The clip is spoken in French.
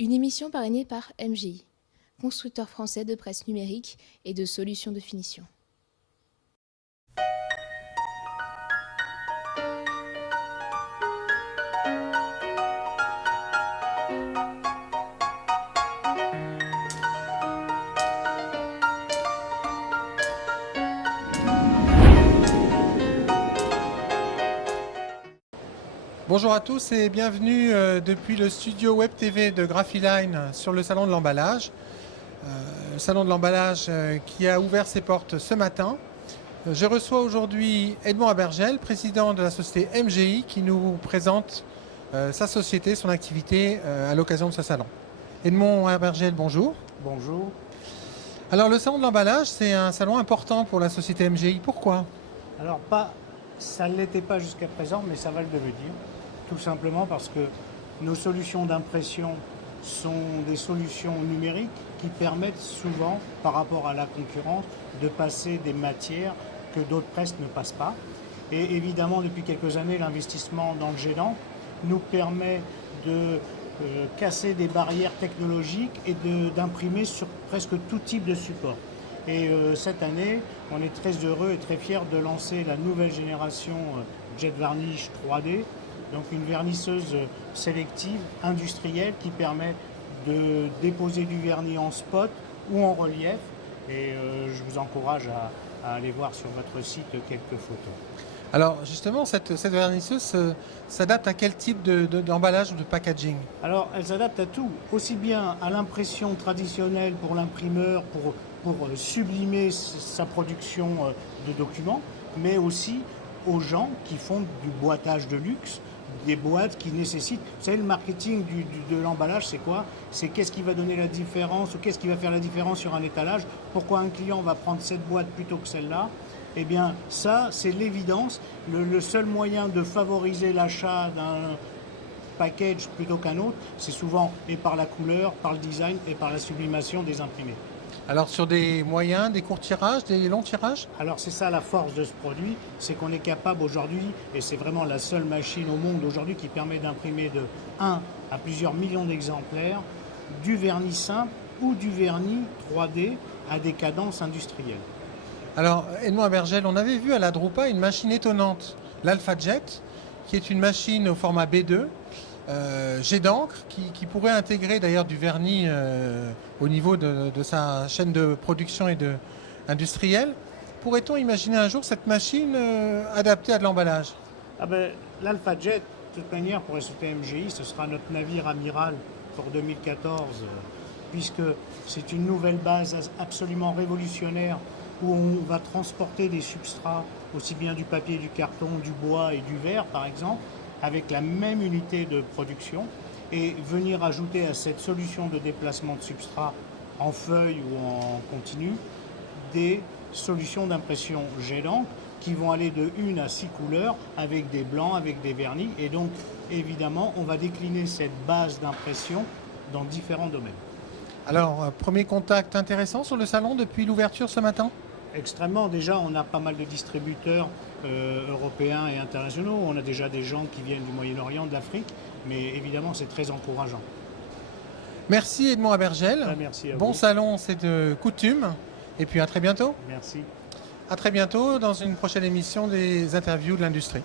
Une émission parrainée par MGI, constructeur français de presse numérique et de solutions de finition. Bonjour à tous et bienvenue depuis le studio Web TV de Graphiline sur le salon de l'emballage. Le salon de l'emballage qui a ouvert ses portes ce matin. Je reçois aujourd'hui Edmond Abergel, président de la société MGI, qui nous présente sa société, son activité à l'occasion de ce salon. Edmond Abergel, bonjour. Bonjour. Alors le salon de l'emballage, c'est un salon important pour la société MGI. Pourquoi ? Alors ça ne l'était pas jusqu'à présent, mais ça va le devenir. Tout simplement parce que nos solutions d'impression sont des solutions numériques qui permettent souvent, par rapport à la concurrence, de passer des matières que d'autres presses ne passent pas. Et évidemment, depuis quelques années, l'investissement dans le jet d'encre nous permet de casser des barrières technologiques et d'imprimer sur presque tout type de support. Et cette année, on est très heureux et très fiers de lancer la nouvelle génération Jet Varnish 3D, donc une vernisseuse sélective industrielle qui permet de déposer du vernis en spot ou en relief. Et je vous encourage à aller voir sur votre site quelques photos. Alors justement, cette vernisseuse s'adapte à quel type d'emballage ou de packaging ? Alors elle s'adapte à tout, aussi bien à l'impression traditionnelle pour l'imprimeur, pour sublimer sa production de documents, mais aussi aux gens qui font du boitage de luxe, des boîtes qui nécessitent... Vous savez, le marketing de l'emballage, c'est quoi ? C'est qu'est-ce qui va donner la différence ou qu'est-ce qui va faire la différence sur un étalage ? Pourquoi un client va prendre cette boîte plutôt que celle-là ? Eh bien, ça, c'est l'évidence. Le seul moyen de favoriser l'achat d'un package plutôt qu'un autre, c'est souvent et par la couleur, par le design et par la sublimation des imprimés. Alors sur des moyens, des courts tirages, des longs tirages ? Alors c'est ça la force de ce produit, c'est qu'on est capable aujourd'hui, et c'est vraiment la seule machine au monde aujourd'hui qui permet d'imprimer de 1 à plusieurs millions d'exemplaires, du vernis simple ou du vernis 3D à des cadences industrielles. Alors Edmond Abergel, on avait vu à la Drupa une machine étonnante, l'AlphaJet, qui est une machine au format B2, jet d'encre, qui pourrait intégrer d'ailleurs du vernis au niveau de sa chaîne de production et industrielle. Pourrait-on imaginer un jour cette machine adaptée à de l'emballage ? L'AlphaJet, de toute manière, pour SOT MGI, ce sera notre navire amiral pour 2014, puisque c'est une nouvelle base absolument révolutionnaire où on va transporter des substrats, aussi bien du papier, du carton, du bois et du verre, par exemple, avec la même unité de production, et venir ajouter à cette solution de déplacement de substrat en feuille ou en continu des solutions d'impression jet d'encre qui vont aller de 1 à 6 couleurs avec des blancs, avec des vernis, et donc évidemment on va décliner cette base d'impression dans différents domaines. Alors, premier contact intéressant sur le salon depuis l'ouverture ce matin ? Extrêmement. Déjà, on a pas mal de distributeurs européens et internationaux. On a déjà des gens qui viennent du Moyen-Orient, d'Afrique, mais évidemment, c'est très encourageant. Merci Edmond Abergel. Merci à vous. Bon salon, c'est de coutume. Et puis à très bientôt. Merci. À très bientôt dans une prochaine émission des interviews de l'industrie.